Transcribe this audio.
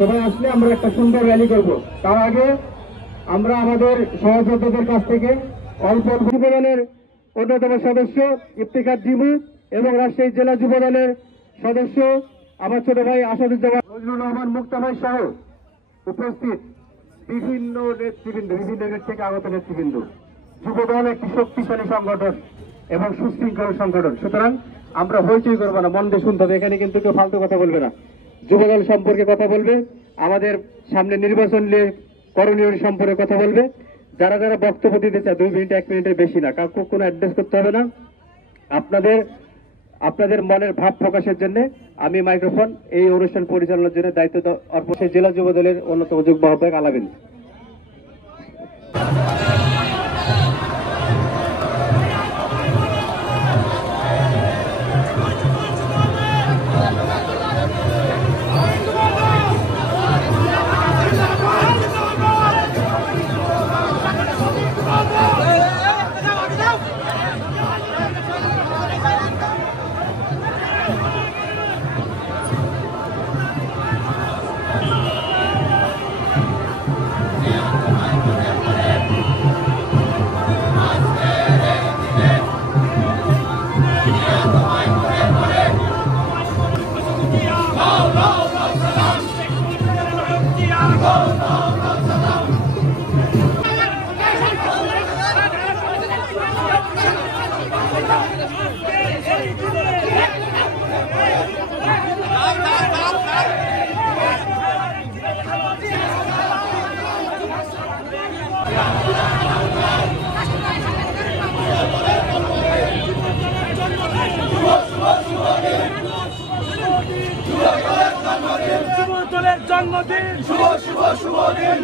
সবাই আসলে আমরা একটা সুন্দর র্যালি করব। তার আগে আমরা আমাদের সহযোদ্ধাদের কাছ থেকে অল্প যুবদলের অন্যতম সদস্য ইফতিখার জিমু এবং রাজশাহী জেলা যুবদলের সদস্য আমার ছোট ভাই আসাদুজ্জামান নজরুল রহমান মুক্তা ভাই সহ উপস্থিত বিভিন্ন নেতৃবৃন্দ, বিভিন্ন দেশ থেকে আগত নেতৃবৃন্দ। যুবদল একটি শক্তিশালী সংগঠন এবং সুশৃঙ্খল সংগঠন, সুতরাং আমরা হইচই করবো না, মন দিয়ে শুনতে হবে। এখানে কিন্তু কেউ ফালতু কথা বলবে না, যুবদল সম্পর্কে কথা বলবে, আমাদের সামনে নির্বাচন নিয়ে করণীয় সম্পর্কে কথা বলবে। যারা যারা বক্তব্য দিতে চায় 2 মিনিট 1 মিনিটের বেশি না, কাউকে কোনো অ্যাড্রেস করতে হবে না। আপনাদের মনের ভাব প্রকাশের জন্য আমি মাইক্রোফোন এই অনুষ্ঠান পরিচালনার জন্য দায়িত্ব অর্পণ জেলা যুবদলের অন্যতম যুগ্ম আহ্বায়ক আলামিন। জন্মদিন শুভ শুভ শুভ দিন।